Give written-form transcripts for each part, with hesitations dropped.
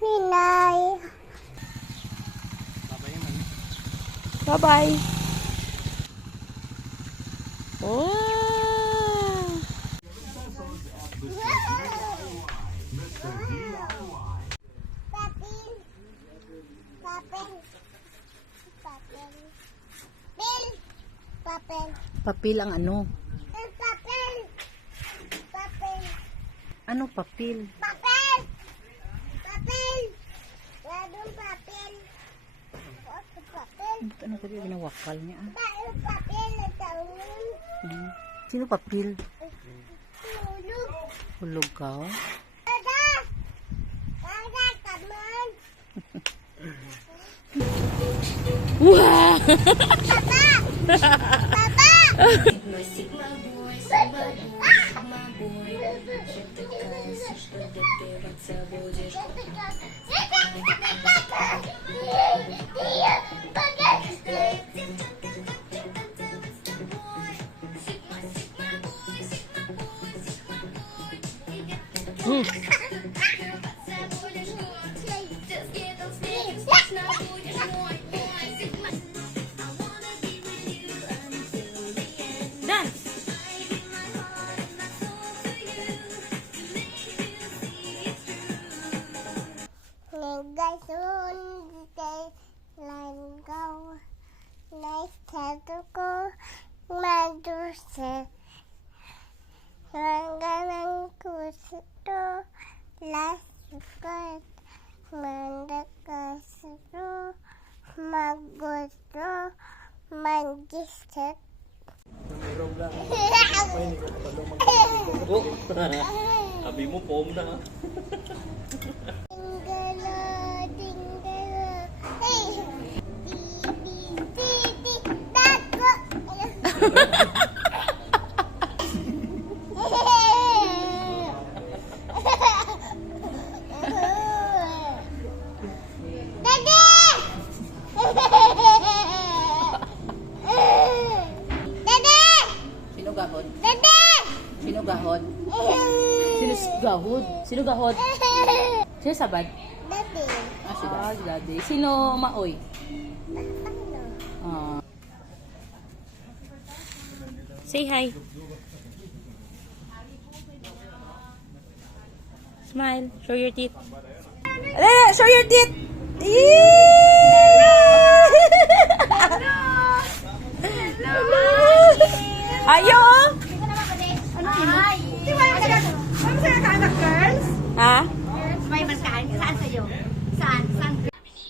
Ninay. Bye-bye. Oh. Papel. Papel. Papel. Pil. Papel. Papel ang ano? Papel. Papel. Ano papel? Papel. Papel. Ladong papel. Papel. Ano ko yung ginawakal niya? Tayo papel na taon. Sino papel? Tulog. Hulog ka? Ada. Ada kaman. Wow! Papa. Papa. Langganan kusto lasukot mandakasto magusto magister. Abi mo pom na. Tinggala, tinggala. Hey! Di, dako! Dede! Dede! Sino gahod? Dede! Sino gahod? Sino gahod? Sino gahod? Sino sabad? Dede. Si Daddy. Sino maoy? Say hi. Smile. Show your teeth. Show your teeth. Ayo. Ha? May markahan. Saan sa'yo? Saan? Saan?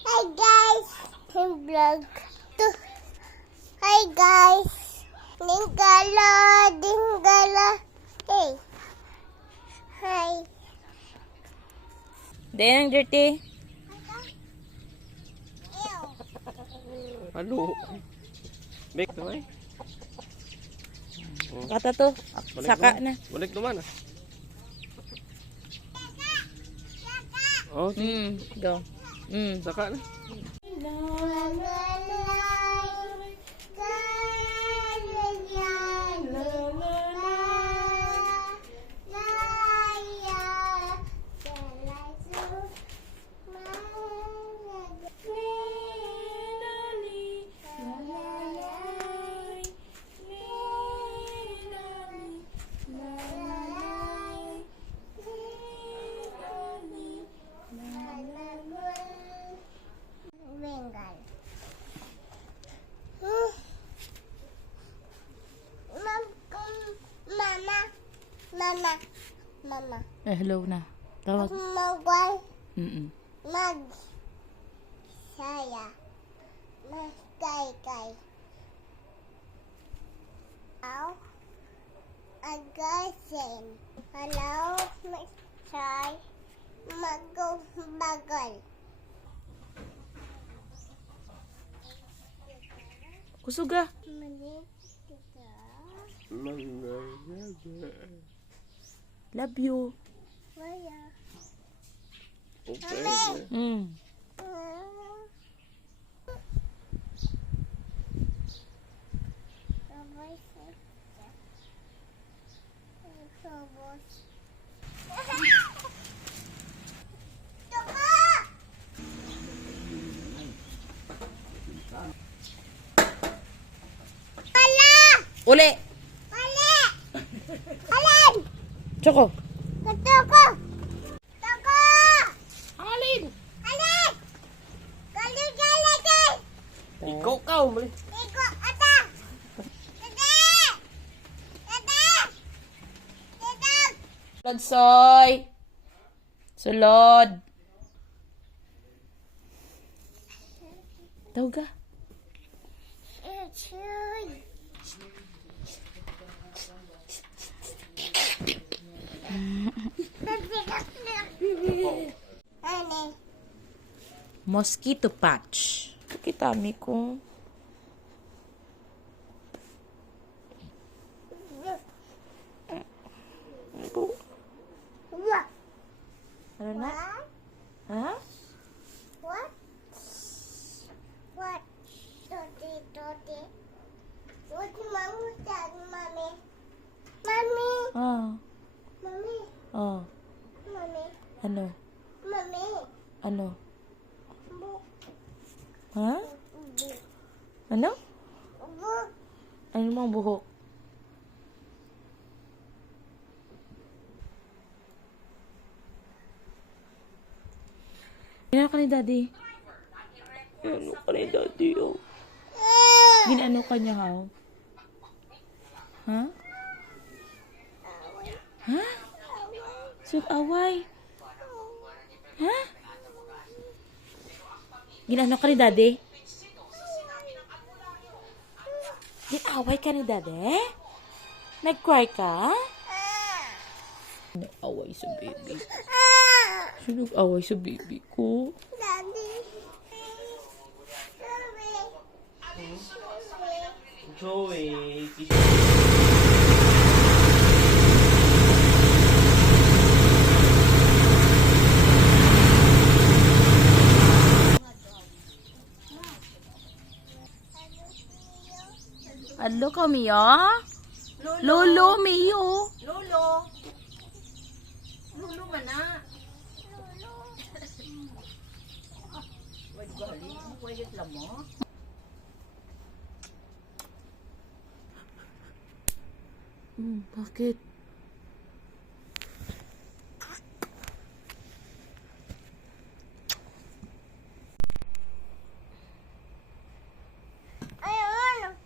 Hi guys! Yung vlog. Hi guys! Dinggala! Dinggala! Hey! Hi! Then, ang dirty. Ew! Halo. Bek to eh. Kata to. Saka na. Balik naman ah. Oh, Go. saka na. Bengal. Mama. Hello na. Tawag. Magwal. Mag. Saya. Mas kay. Hello. Agasin. Hello. Mas say. Mag-go bagal. Kusuga. Mali kita. Love you. Wala. Okay. Sabay sa. Sabos. Uli! Mali! Alin! Choco! Katoko! Toko! Alin? Alin! Galing! Ikaw ka, mali. Iko, ata! Dede! Dede! Dede! Sulod, Soy! Sulod! Tawag ka. Chuy! Ano? Mosquito patch. Kita mi ko. What? Ano na? Ha? What? What? Toti. What mama said, mommy? Mommy? Ah. Mommy? Oh. Mommy? Ano? Mommy? Ano? Book. Ha? Ano? Book. Ano mang buhok? Ginano ka ni Daddy? Ano ka ni daddy, oh. Ginano ka niya, how? Ha? Ha? Sug away? Ha? Ginano ka ni Daddy? Ginaway ka ni Daddy? Nag-cry ka? Nag-away sa baby. Sino nag-away sa baby ko? Daddy. Joey. Adlo ka, Mia? Lolo, Mio. Lolo. Lolo ba na? Wait, galing mo. Wait, lang mo. Bakit? Ayun.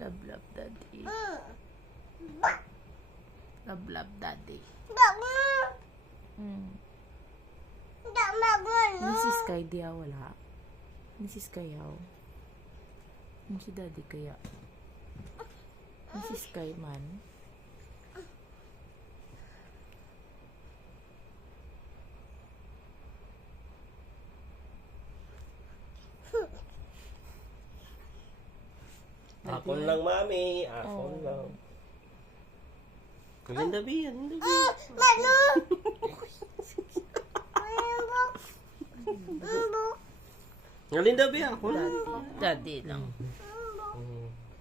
Love, love, daddy. Love, love, daddy. Dagmo. Ni si Sky dia wala. Ni si Sky yaw. Ni si daddy kaya. Ni si Sky man. Akon lang, mami. Akon lang. Galinda, Bi. Galinda, Bi. Manu. Manu. Galinda, Bi. Ako lang. Daddy lang.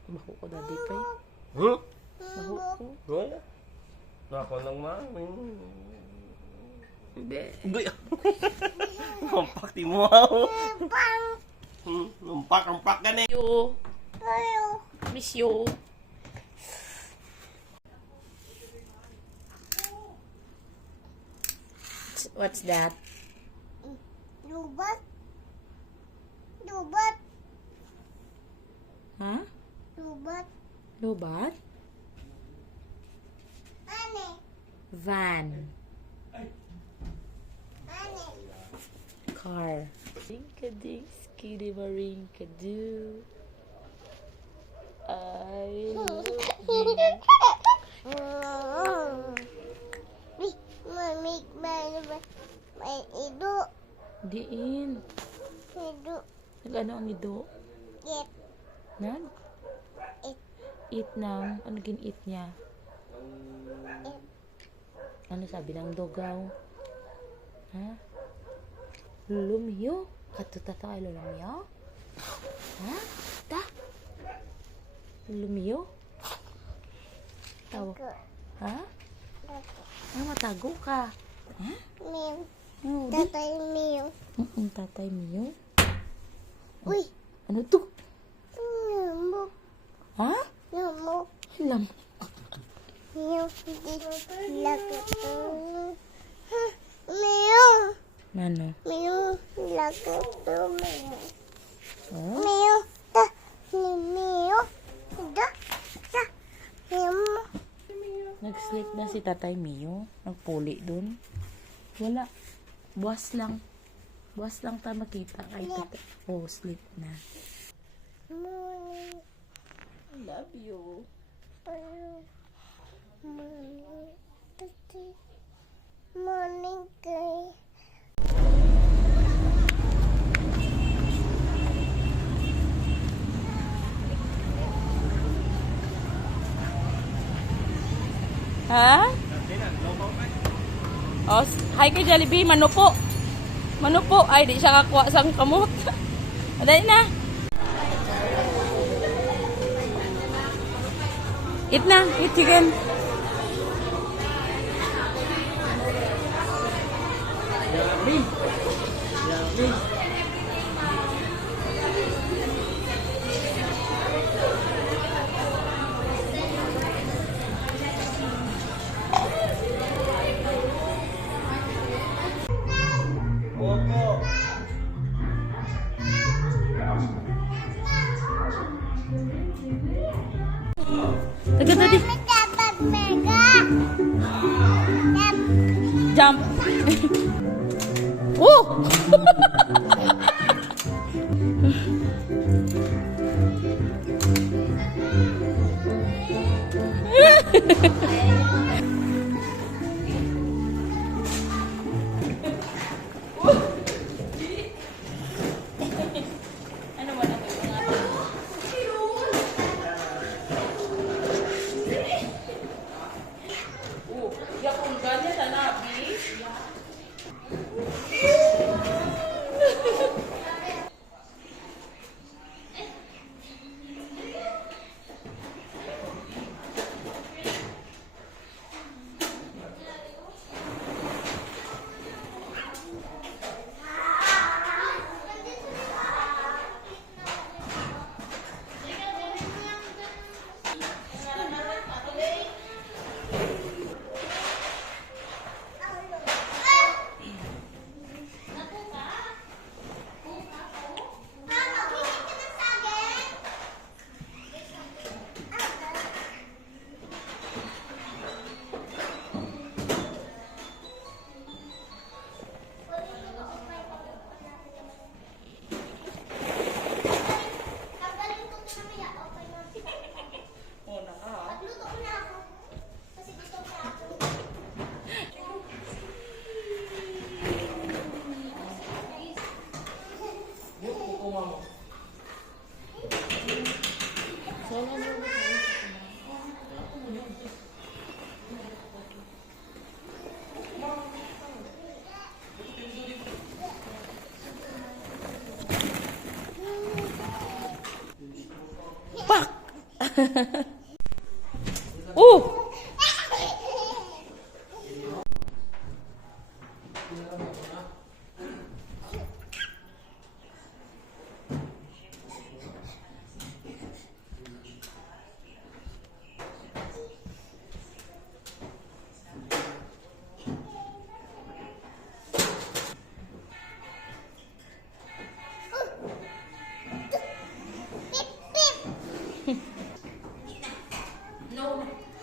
Baho ko daddy pa eh. Huh? Baho ko. Wala. Akon lang, mami. Hindi. Uy. Mampak ti mo, ako. Pang. Mampak ka na. You. Ayo. Miss you. What's that? Lubat. Huh? Lubat. Lobat? Ane. Van. Ane. Car. Rinka-dink, skiddy-marinka-doo. I love you. Mami, may ido. Diin. Ido. Nag-ano ang ido? Get. Nag? It. Eat na. Ano gin-eat niya? It. Ano sabi ng dogaw? Ha? Lumiyo? Katuta to kay lumiyo? Ha? Ta? Lumiyo? Tawa. Ha? Ha? matago ka. Mew. Oh, Tatay Mew. Tatay Mio. Uy. Ano to? Lamok. Ha? Lamok. Alam. Mew. Lakot to. Mew. Ano? Mew. Lakot to. Mew. Oh? Mew. Ta. Mew. Da. Da. Mew. Nag-sleep na si Tatay Mio. Nagpuli dun. Wala. Buwas lang. Buwas lang tayo makita kay Tatay. Oh, sleep na. Morning. Love you. Morning. Morning, guys. Ha? Oh, hi kay Jollibee, manupo. Manupo. Ay, di siya kakuha sang kamot. Aday na. Eat na, eat chicken. Opo. Taga tadi. Dapat mega. Jump. Oh! Ano man ang mga Oh, ya kung ganyan tanabi. Oh!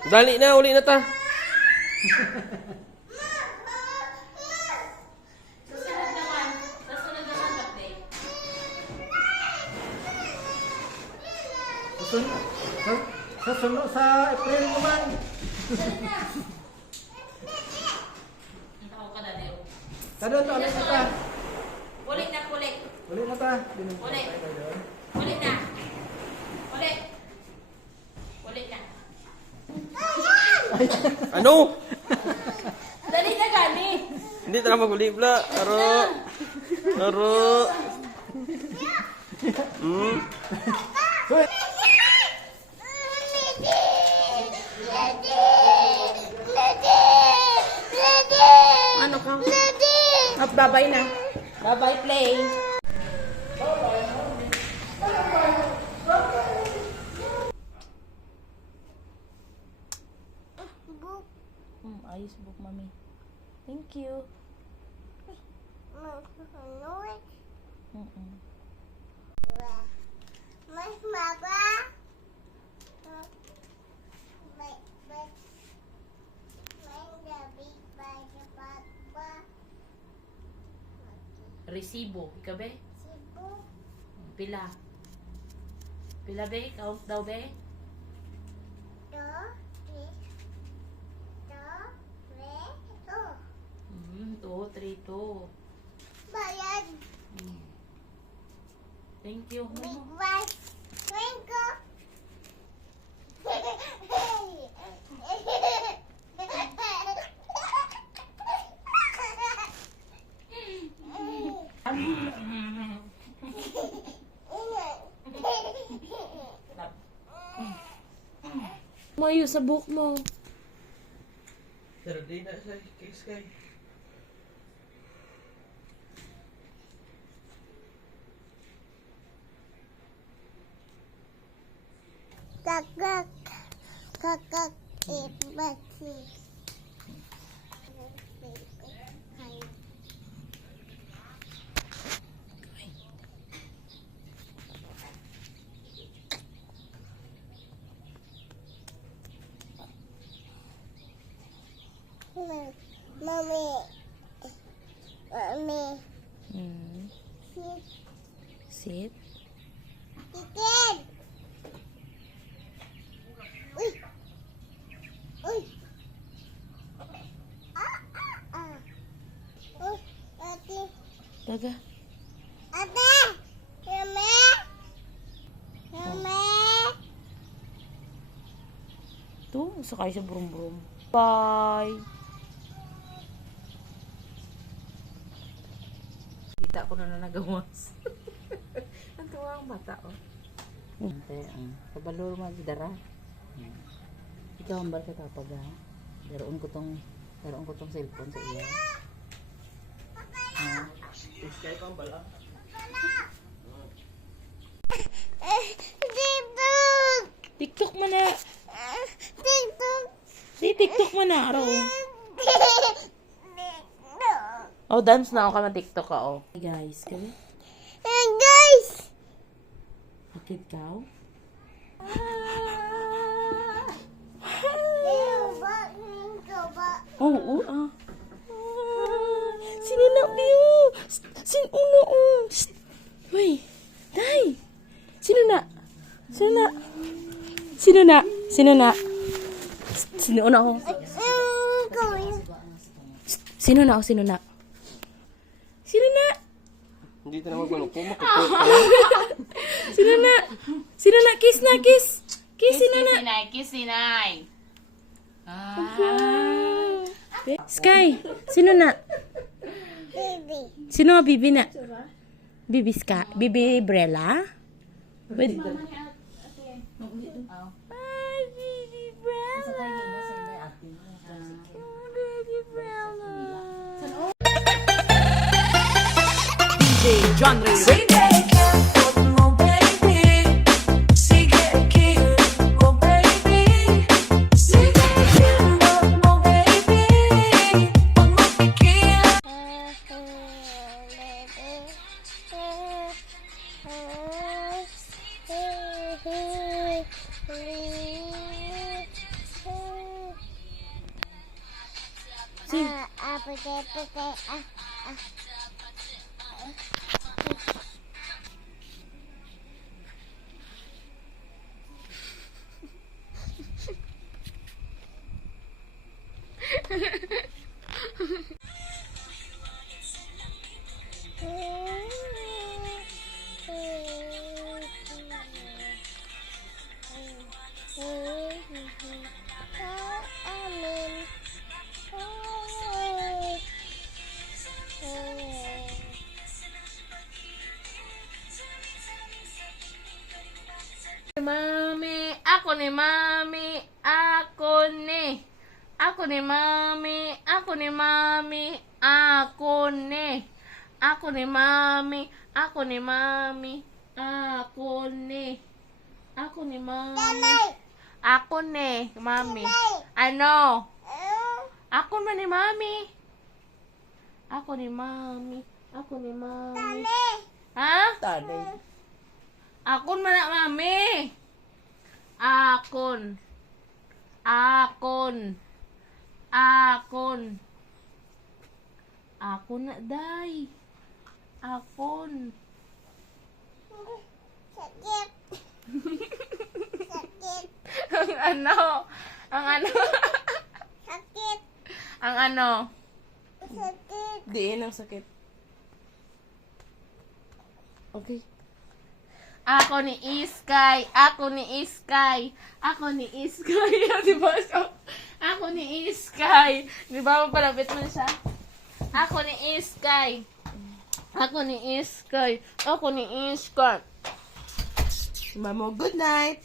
Dali na, uli na ta. Susunod naman. Susunod naman birthday. Susunod sa April naman. Ang tao ka na din. Tado to, ulit na ta. Ulit na, ulit. Ulit na ta. Ulit. Ulit na. Ulit. Ulit na. Ano? Dali na gani. Hindi ta na magulibla. Aro. Aro. Hmm. bye-bye na. Bye-bye, play. Book. Ayos book, mami. Thank you. Ano eh? Mm-mm. Mas maba. Resibo. Ikaw, be? Sibo. Pila. Pila, be? Count daw, be? Do. Do. 2, 3, 2. Bayad. Thank you. Big bite. Twinkle. Mayo sa book mo. Pero di na sa Sky. Kakak. Kakak. Ibati. Mami. Mami. Sit. Titin. Uy. Uy. Uy, ate. Daga. Ate. Mami. Mami. Ito, sakay sa brum-brum. Bye. Kita ko na nagawas. Ang tuwa ang mata, oh. Ante, kabalor magdara. Ikaw ang bata kapag ha. Daroon ko tong cellphone sa iya. Sky ka ang bala. TikTok. TikTok mo na. TikTok. Di TikTok mo na, aro. TikTok. Oh, dance na ako ka ng TikTok ka, oh. Hey guys, kami. Hey guys. Ikit ka, oh. Oo, ah. Sinuna, Biyo. Sinuna, oh. Uy. Day. Sinuna. Sinuna. Sinuna. Sinuna. Sinuna, oh. Sinuna, oh. Sinuna. Sinuna. Hindi na naman ko pumak. Sinuna. Sinuna, kiss na, kiss. Kiss, sinuna. Kiss si Nay. Sky, sino na? Baby. Sino ang bibi na? Bibi Sky? Bibi Brella? Bye, Bibi Brella. Bibi Brella. DJ John Ray. Mami, ako ni mami, ako ni. Ako ni mami, ako ni mami, ako ni. Ako ni mami. Ako ni mami. Ako ni. Ako ni mami. Damay. Ako ni mami. Damay. Ano? Ako man ni mami. Ako ni mami. Ako ni mami. Dami. Ha? Tanay. Akon man na mami. Akon. Akon. Akon. Akon na day. Akon. Sakit. Sakit. Ang ano? Ang ano? Sakit. Ang ano? Sakit. Diin ang sakit. Okay. Ako ni Iskay. Ako ni Iskay. Ako ni Iskay. Di ba siya? Ako ni Iskay. Di ba mapalapit mo siya? Ako ni Iskay. Ako ni Iskay. Ako ni Iskay. Mamo, good night.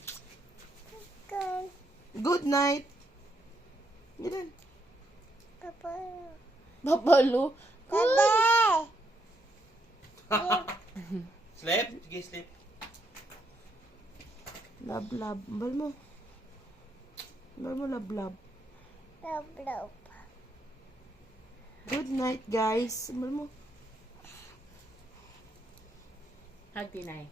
Good. Good night. Ganun. Papa. Babalo. Dami. Sleep? Sige, sleep. Love, love. Bal mo. Bal mo, love, love. Love, love. Good night, guys. Bal mo. Hug, Tinay.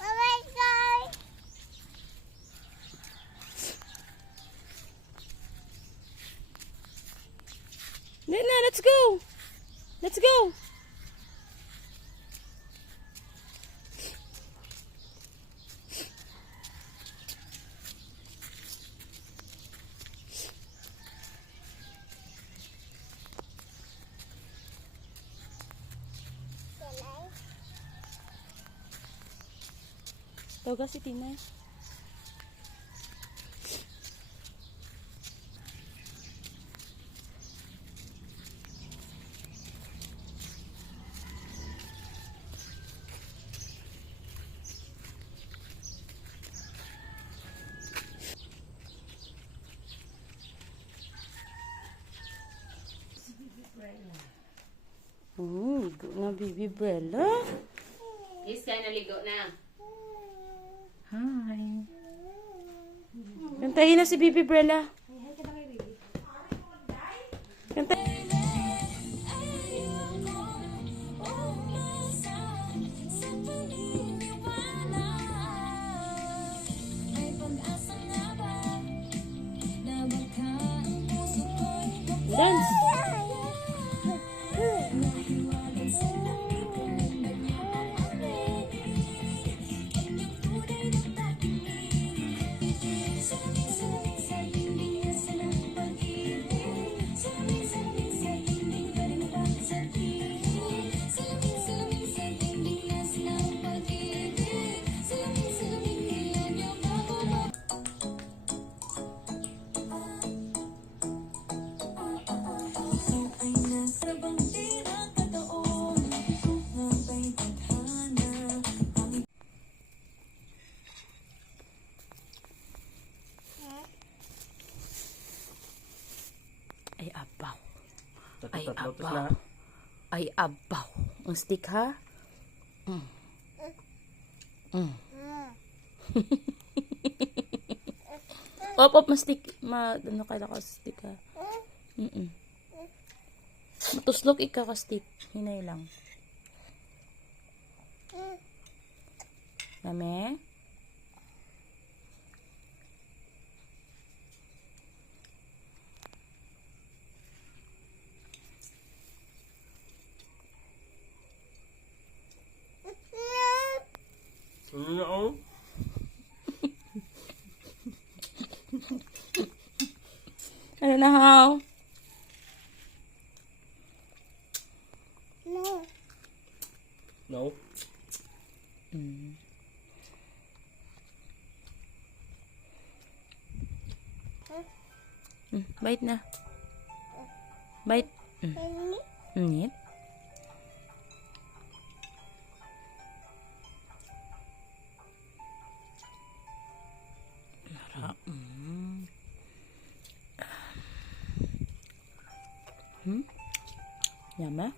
Bye-bye, guys. Nina, let's go. Let's go. Tawag si Tina. Ligo na, Bibi Bella. Iska, naligo na. Hi. Kantahin na si Bibi Bella. Kantahin. Dance. Ay, abaw. Ay, Tatlo abaw. na. Ay, abaw. Ang stick, ha? Op, ma-stick. Ano kaya ka stick, ha? Matuslok ika ka stick. Hinay lang. Dami? No. Ano na, how? No. No. Bite na. Bite. Ini. Nit. Yama?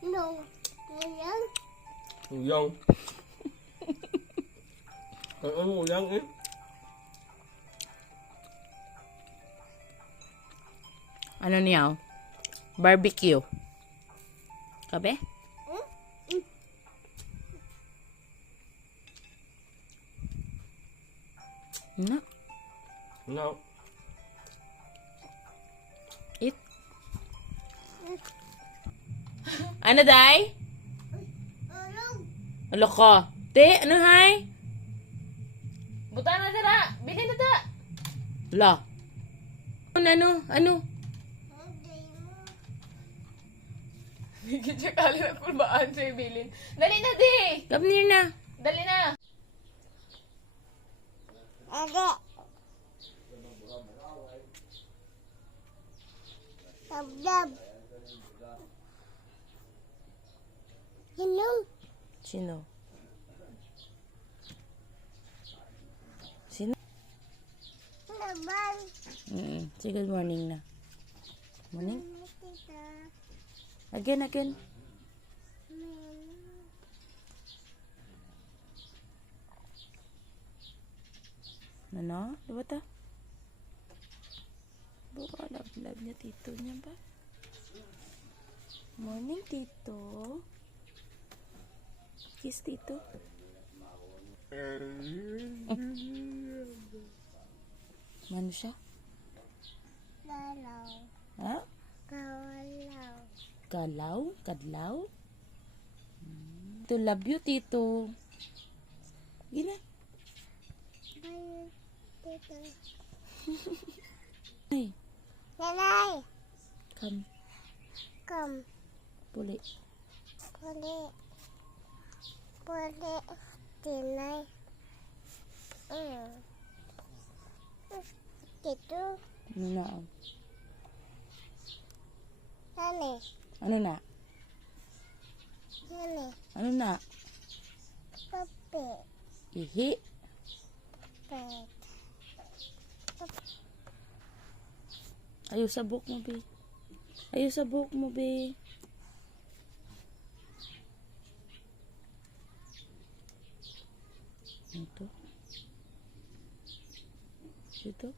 No. Ayan. Uyang. Ano uyang eh? Ano niya? Barbecue. Kabe? No. No. Eat. Ano, day? Ano ka? Te, ano, hay? Buta na dira. Bili na da. La. Ano? Hindi siya kali na kulbaan sa'yo, bilin. Dali na, di! Come near na. Dali na. Ade. Dab. Hinong. Sino? Sino? Naban. Say good morning na. Morning? Tita. Again. Ano? Diba ta? Buka love niya tito niya ba? Morning, tito. Kiss, tito. Ano siya? Dalaw. Ha? Kawalaw. Galaw? Kadlaw? To love you, tito. Gina. Bye. Tita. Ay, Nanay. come. Come. Puli. Puli. Tinay. Dito. Ano na? Nani. Ano na? Nani. Ano na? Papi. Ihi. Pet. Ayaw sa buhok mo, be. Ayaw sa buhok mo, be. Ito. Ito.